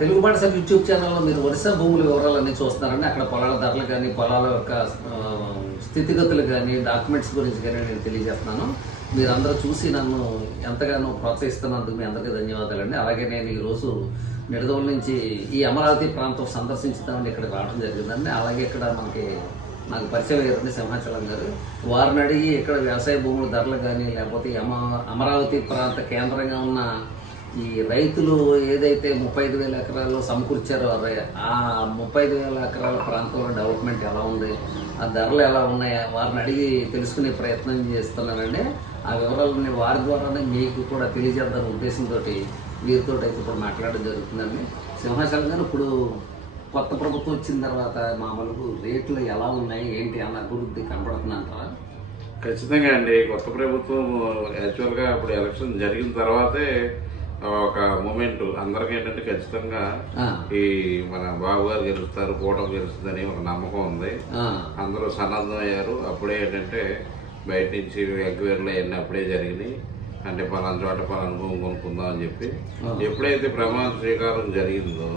తెలుగు భాష యూట్యూబ్ ఛానల్లో మీరు ఒరిస్సా భూముల వివరాలన్నీ చూస్తున్నారండి. అక్కడ పొలాల ధరలు కానీ పొలాల యొక్క స్థితిగతులు కానీ డాక్యుమెంట్స్ గురించి కానీ నేను తెలియజేస్తున్నాను. మీరందరూ చూసి నన్ను ఎంతగానో ప్రోత్సహిస్తున్నందుకు మీ అందరికీ ధన్యవాదాలండి. అలాగే నేను ఈరోజు నిడదవుల నుంచి ఈ అమరావతి ప్రాంతం సందర్శించుదామని ఇక్కడ రావడం జరిగిందండి. అలాగే ఇక్కడ మనకి నాకు పరిచయం అయ్యారండి సింహాచలం గారు. వారిని అడిగి ఇక్కడ వ్యవసాయ భూముల ధరలు కానీ లేకపోతే అమ అమరావతి ప్రాంత కేంద్రంగా ఉన్న ఈ రైతులు ఏదైతే ముప్పై ఐదు వేల ఎకరాల్లో సమకూర్చారో అదే ఆ ముప్పై ఐదు వేల ఎకరాల ప్రాంతంలో డెవలప్మెంట్ ఎలా ఉంది ఆ ధరలు ఎలా ఉన్నాయి వారిని అడిగి తెలుసుకునే ప్రయత్నం చేస్తున్నానండి. ఆ వివరాలని వారి ద్వారానే మీకు కూడా తెలియజేద్దాం ఉద్దేశంతో వీరితో అయితే ఇప్పుడు మాట్లాడడం జరుగుతుందండి. సింహాచలం గారు ఇప్పుడు కొత్త ప్రభుత్వం వచ్చిన తర్వాత మామూలు రేట్లు ఎలా ఉన్నాయి ఏంటి అన్న అభివృద్ధి కనబడుతుందంటారా? ఖచ్చితంగా అండి. కొత్త ప్రభుత్వం యాక్చువల్గా అప్పుడు ఎలక్షన్ జరిగిన తర్వాతే ఒక మూమెంట్ అందరికీ ఏంటంటే ఖచ్చితంగా ఈ మన బాబు గారు గెలుస్తారు కూటమి గెలుస్తుందని ఒక నమ్మకం ఉంది. అందరూ సన్నద్ధం అయ్యారు అప్పుడే ఏంటంటే బయట నుంచి ఎగ్వేర్లు అవన్నీ అప్పుడే జరిగినాయి. అంటే పలానా చోట పలానా భూమి కొనుక్కుందాం అని చెప్పి. ఎప్పుడైతే ప్రమాణ స్వీకారం జరిగిందో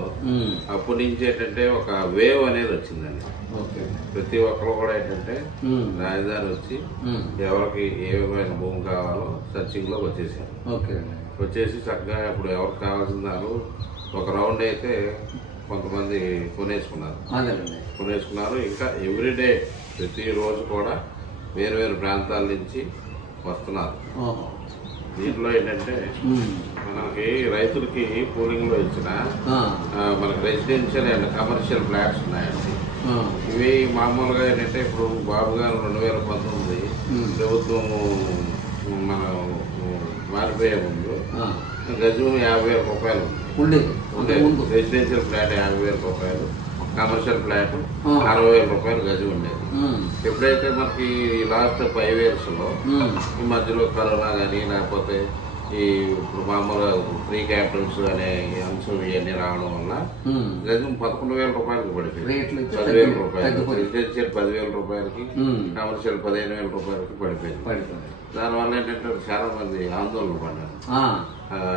అప్పటి నుంచి ఏంటంటే ఒక వేవ్ అనేది వచ్చిందండి. ఓకే. ప్రతి ఒక్కరు కూడా ఏంటంటే రాజధాని వచ్చి ఎవరికి ఏ విధమైన భూమి కావాలో సర్చింగ్లోకి వచ్చేసారు. ఓకే అండి. వచ్చేసి చక్కగా ఇప్పుడు ఎవరికి కావాల్సిన దారు ఒక రౌండ్ అయితే కొంతమంది కొనేసుకున్నారు. కొనేసుకున్నారు. ఇంకా ఎవ్రీడే ప్రతిరోజు కూడా వేరు వేరు ప్రాంతాల నుంచి వస్తున్నారు. దీంట్లో ఏంటంటే మనకి రైతులకి పూలింగ్లో ఇచ్చిన మనకి రెసిడెన్షియల్ అండ్ కమర్షియల్ ఫ్లాట్స్ ఉన్నాయండి. ఇవి మామూలుగా ఏంటంటే ఇప్పుడు బాబు గారు రెండు వేల పంతొమ్మిది ఉమ్, ప్రభుత్వం మన మారిపోయే ముందు గజం యాభై వేల రూపాయలు. ఉండేది ఉండే. అంతకుముందు రెసిడెన్షియల్ ఫ్లాట్ యాభై వేల రూపాయలు కమర్షియల్ ఫ్లాట్. అరవై వేల రూపాయలు గజం ఉండేది. ఎప్పుడైతే మనకి లాస్ట్ ఫైవ్ ఇయర్స్లో ఈ మధ్యలో కరోనా కానీ లేకపోతే ఈ ఇప్పుడు మామూలుగా ఫ్రీ క్యాపిటల్స్ అనే అంశం ఇవన్నీ రావడం వల్ల గజం పదకొండు వేల రూపాయలకి పడిపోయింది. పదివేల రూపాయలు. రెసిడెన్షియల్ పదివేల రూపాయలకి కమర్షియల్ పదిహేను వేల రూపాయలకి పడిపోయింది. పడిపోయి దానివల్ల ఏంటంటే చాలా మంది ఆందోళన పడ్డారు.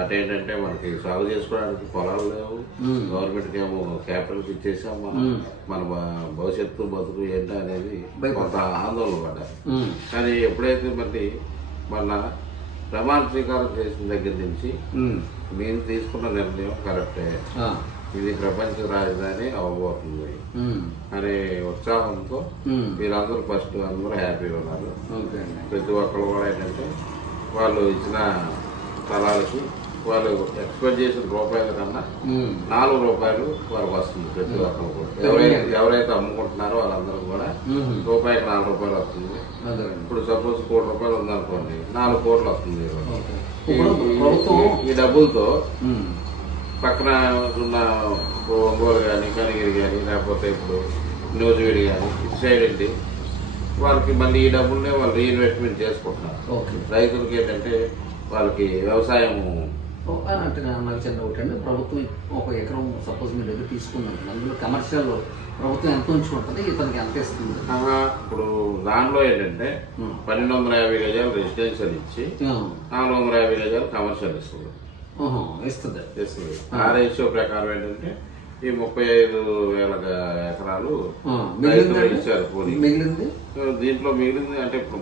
అటేంటంటే మనకి సాగు చేసుకోవడానికి పొలాలు లేవు. గవర్నమెంట్కి ఏమో క్యాపిటల్స్ ఇచ్చేసాం మనం. మన భవిష్యత్తు బతుకు ఏంటి అనేది. కొంత ఆందోళన పడ్డారు. కానీ ఎప్పుడైతే మరి మొన్న ప్రమాణ స్వీకారం చేసిన దగ్గర నుంచి మేము. తీసుకున్న నిర్ణయం కరెక్టే. ఇది ప్రపంచ రాజధాని అవ్వబోతుంది అనే ఉత్సాహంతో వీళ్ళందరూ ఫస్ట్ అందరూ హ్యాపీగా ఉన్నారు. ప్రతి ఒక్కరు కూడా ఏంటంటే వాళ్ళు ఇచ్చిన స్థలాలకి వాళ్ళు ఎక్స్పెక్ట్ చేసిన రూపాయల కన్నా నాలుగు రూపాయలు వాళ్ళకి వస్తుంది ప్రతి ఒక్కరు కూడా. ఎవరైతే ఎవరైతే అమ్ముకుంటున్నారో వాళ్ళందరూ కూడా రూపాయికి నాలుగు రూపాయలు వస్తుంది. ఇప్పుడు సపోజ్ కోటి రూపాయలు ఉందనుకోండి నాలుగు కోట్లు వస్తుంది ఈ- డబ్బులతో పక్కన ఉన్న ఒంగోలు కానీ కనిగిరి కానీ లేకపోతే ఇప్పుడు న్యూజివీడ్ కానీ ఇటు సైడ్ ఏంటి వాళ్ళకి మళ్ళీ ఈ డబ్బుల్నే వాళ్ళు రీఇన్వెస్ట్మెంట్ చేసుకుంటున్నారు. రైతులకి ఏంటంటే వాళ్ళకి వ్యవసాయం ఓ, అంటే నా- నాకు చిన్న ఒకటి అండి ప్రభుత్వం ఒక ఎకరం సపోజ్ మీ దగ్గర తీసుకుందాం అందులో కమర్షియల్ ప్రభుత్వం ఎంత ఉంచుకుంటుంది ఇతనికి ఎంత ఇస్తుంది ఇప్పుడు దానిలో ఏంటంటే పన్నెండు వందల యాభై గజాలు రెసిడెన్షియల్ ఇచ్చి నాలుగు వందల యాభై గజాలు కమర్షియల్ ఇస్తుంది ఇస్తుంది ఇస్తుంది ఆ రేషియో ప్రకారం ఏంటంటే ఈ ముప్పై ఐదు వేల ఎకరాలు ఇచ్చారు మిగిలింది దీంట్లో మిగిలింది అంటే ఇప్పుడు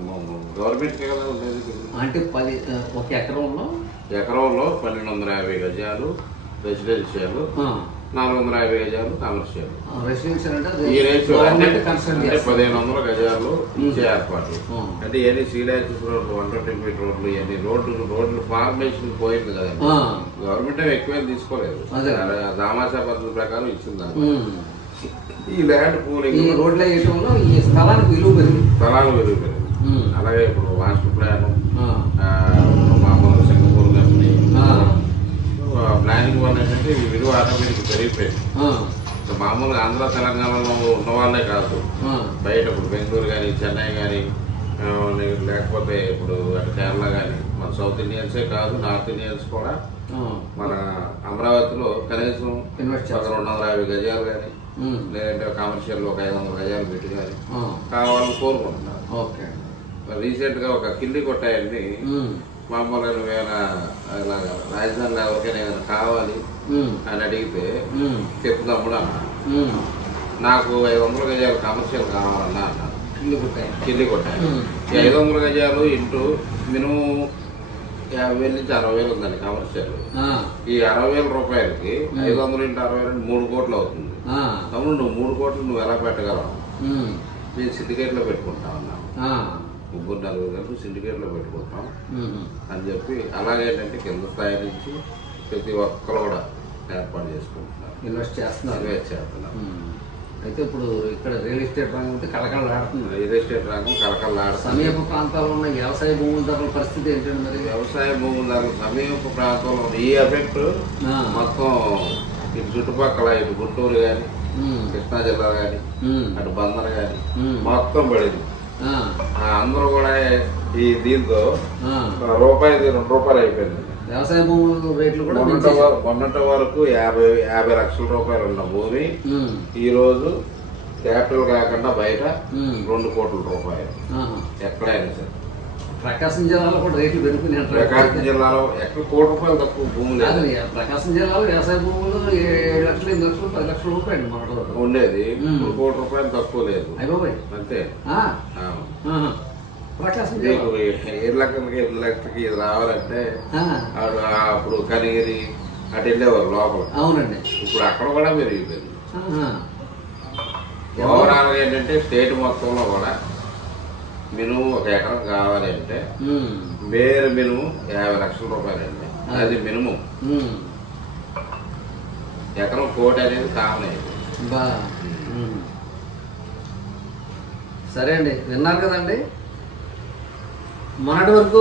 గవర్నమెంట్ కదా ఉండేది అంటే పది ఒక ఎకరంలో ఎకరంలో పన్నెండు వందల యాభై గజాలు రెసిడెన్షియల్ నాలుగు వందల యాభై గజాలు కమర్షియల్. రెసిడెన్షియల్ అంటే అది ఈ రేషియో అంటే పదిహేను వందల గజాలు ఇచ్చే ఏర్పాటు అంటే ఇవన్నీ సీడాక్సిస్ రోడ్లు వన్ ట్వంటీ ఫీట్ రోడ్లు ఇవన్నీ రోడ్లు రోడ్లు ఫార్మేషన్ పోయింది కదండి. ఆ, గవర్నమెంట్ ఎక్కువ తీసుకోలేదు. దామాషా పద్ధతి ప్రకారం ఇచ్చింది. ఈ ల్యాండ్ పూలింగ్ రోడ్ల ఈ స్థలానికి విలువ పెరిగింది. స్థలాలు పెరిగిపోయింది ఉమ్, అలాగే ఇప్పుడు మాస్టర్ ప్లాన్ ఆ, మామూలు సింగపూర్ కంపెనీ ఆ, ప్లానింగ్ వల్ల ఏంటంటే ఈ విలువ ఆటోమేటిక్ పెరిగిపోయింది. సో మామూలుగా ఆంధ్ర తెలంగాణలో ఉన్న వాళ్ళే కాదు. బయట ఇప్పుడు బెంగళూరు కానీ చెన్నై కానీ లేకపోతే ఇప్పుడు అటు కేరళ కానీ మన సౌత్ ఇండియన్సే కాదు నార్త్ ఇండియన్స్ కూడా మన అమరావతిలో కనీసం ఇన్వెస్ట్ రెండు వందల యాభై గజాలు కానీ లేదంటే కమర్షియల్ ఒక ఐదు వందల గజాలు పెట్టి కానీ కావాలని కోరుకుంటున్నారు. ఓకే. రీసెంట్గా ఒక కిల్లి కొట్టాయండి. మామూలుగా నువ్వేమైనా ఇలాగ రాజధానిలో ఎవరికైనా ఏమైనా కావాలి అని అడిగితే తమ్ముడు అన్నా. నాకు ఐదు వందల గజాలు కమర్షియల్ కావాలన్నా కుట్టాయి కిల్లి. ఈ ఐదు వందల గజాలు ఇంటూ మినిమం యాభై వేల నుంచి అరవై వేలు ఉందండి కమర్షియల్ ఈ అరవై వేల రూపాయలకి ఐదు వందలు ఇంటూ అరవై వేలు మూడు కోట్లు అవుతుంది. తమ్ముడు నువ్వు మూడు కోట్లు నువ్వు ఎలా పెట్టగలవు? నేను సిండికేట్లో పెట్టుకుంటా అన్నా. ఆ, ముగ్గురు నలుగురు కలిసి సిండికేట్లో పెట్టుకుంటాం. అని చెప్పి అలాగేంటంటే కింద స్థాయి నుంచి ప్రతి ఒక్కరు కూడా ఏర్పాటు చేసుకుంటున్నారు. ఇన్వెస్ట్ చేస్తున్నారు. ఇన్వెస్ట్ చేస్తున్నారు. అయితే ఇప్పుడు ఇక్కడ రియల్ ఎస్టేట్ రంగం అయితే కళకళలాడుతుంది రియల్ ఎస్టేట్ రంగం కలకల్లాడుతుంది సమీప ప్రాంతాల్లో ఉన్న వ్యవసాయ భూముల ధరల పరిస్థితి ఏంటండి మరి? వ్యవసాయ భూముల సమీప ప్రాంతంలో ఉన్న ఈ ఎఫెక్ట్ మొత్తం ఇటు చుట్టుపక్కల ఇటు గుంటూరు కానీ కృష్ణా జిల్లా కానీ అటు బందర్ కానీ మొత్తం పడింది. అందరూ కూడా ఈ దీంతో. రూపాయి రెండు రూపాయలు అయిపోయింది వ్యవసాయ భూముల రేట్లు కూడా మొన్నటి. వరకు యాభై యాభై లక్షల రూపాయలు ఉన్న భూమి ఈ రోజు క్యాపిటల్ కాకుండా బయట రెండు కోట్ల రూపాయలు. ఎక్కడైనా సరే ప్రకాశం జిల్లాలో కూడా రేట్లు పెరుగుతున్నాయి ప్రకాశం జిల్లాలో ఎక్కడ కోటి రూపాయలు తక్కువ భూమి లేదు. ప్రకాశం జిల్లాలో వ్యవసాయ భూములు ఏడు లక్షలు ఎనిమిది లక్షలు పది లక్షల రూపాయలు వరకు ఉండేది. కోటి రూపాయలు తక్కువ లేదు. అయిపోయి అంతే. ప్రకాశం ఏడు లక్షలకి ఎనిమిది లక్షలకి ఇది రావాలంటే అప్పుడు కనిగిరి అటు వెళ్ళేవారు లోపల. అవునండి. ఇప్పుడు అక్కడ కూడా పెరిగిపోయింది. ఓవరాల్ ఏంటంటే స్టేట్ మొత్తంలో కూడా మినిమం ఒక ఎకరం కావాలి అంటే ఉమ్, వేరు మినిమం యాభై లక్షల రూపాయలు అండి. అది మినిమం. ఎకరం కోటి అనేది కామన్ బా. సరే అండి విన్నారు కదండి? మొన్నటి వరకు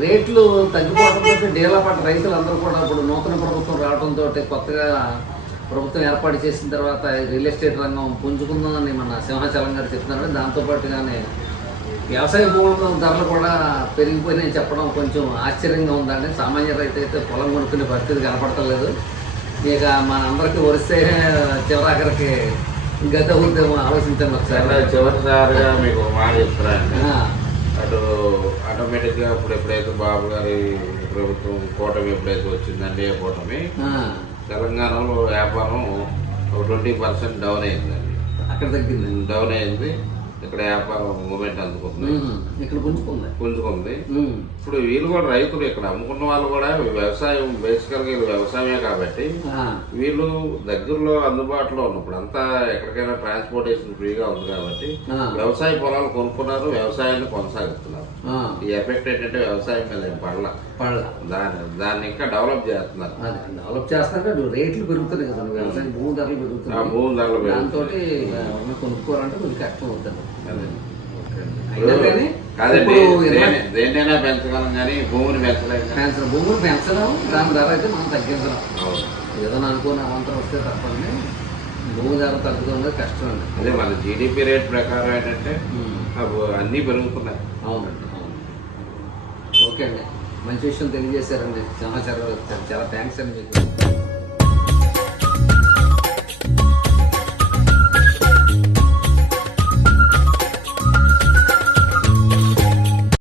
రేట్లు తగ్గిపోవడంతో డీలా పట్ల రైతులందరూ కూడా ఇప్పుడు నూతన ప్రభుత్వం రావడంతో కొత్తగా ప్రభుత్వం ఏర్పాటు చేసిన తర్వాత రియల్ ఎస్టేట్ రంగం పుంజుకుందని మన సింహాచలం గారు చెప్తున్నారు దాంతోపాటుగానే వ్యవసాయ భూముల ధరలు కూడా పెరిగిపోయినాయని చెప్పడం కొంచెం ఆశ్చర్యంగా ఉందండి. సామాన్య రైతు అయితే పొలం కొనుక్కునే పరిస్థితి కనపడతలేదు. ఇక మన అందరికీ వరిస్తే చివరాఖరికి గత ఉద్యమం ఆలోచించండి ఒకసారి. సరే చివరిసారిగా మీకు మాట చెప్తారండి ఆ, అటు ఆటోమేటిక్గా ఇప్పుడు ఎప్పుడైతే బాబు గారి ప్రభుత్వం కూటమి ఎప్పుడైతే వచ్చిందండి ఏ కూటమి తెలంగాణలో వ్యాపారం ఒక ట్వంటీ పర్సెంట్ డౌన్ అయిందండి. అక్కడ తగ్గింది. డౌన్ అయింది. ఇక్కడ వ్యాపారం మూమెంట్ అందుకుంది. ఇక్కడ పుంజుకుంది పుంజుకుంది ఇప్పుడు వీళ్ళు కూడా రైతులు ఇక్కడ అమ్ముకున్న వాళ్ళు కూడా వ్యవసాయం బేసికల్గా వీళ్ళు వ్యవసాయమే కాబట్టి వీళ్ళు దగ్గరలో అందుబాటులో ఉన్నప్పుడు అంతా ఎక్కడికైనా ట్రాన్స్పోర్టేషన్ ఫ్రీగా ఉంది కాబట్టి వ్యవసాయ పొలాలు కొనుక్కున్నారు వ్యవసాయాన్ని కొనసాగిస్తున్నారు. ఈ ఎఫెక్ట్ ఏంటంటే వ్యవసాయం మీద ఏం పడల. దాన్ని దాన్ని ఇంకా డెవలప్ చేస్తున్నారు. అది డెవలప్ చేస్తాక రేట్లు పెరుగుతున్నాయి కదా వ్యవసాయ భూమి ధరలు పెరుగుతున్నాయి. భూమి ధరలు దాంతో. కొనుక్కోవాలంటే కొంచెం కష్టం అవుతుంది. దేన్నైనా పెంచగలం కానీ భూమిని పెంచలేం కదా. పెంచడం భూములు పెంచడం దాని ధర అయితే మనం తగ్గించడం. ఏదైనా అనుకోని అవంతరం వస్తే తప్పండి. భూమి ధర తగ్గుతుంది కష్టం అండి. అదే మన జీడిపి రేట్ ప్రకారం ఏంటంటే అన్నీ పెరుగుతున్నాయి. అవునండి అవును. ఓకే అండి. మంచి విషయం తెలియజేశారండి. సమాచారం చాలా థ్యాంక్స్ అండి మీకు.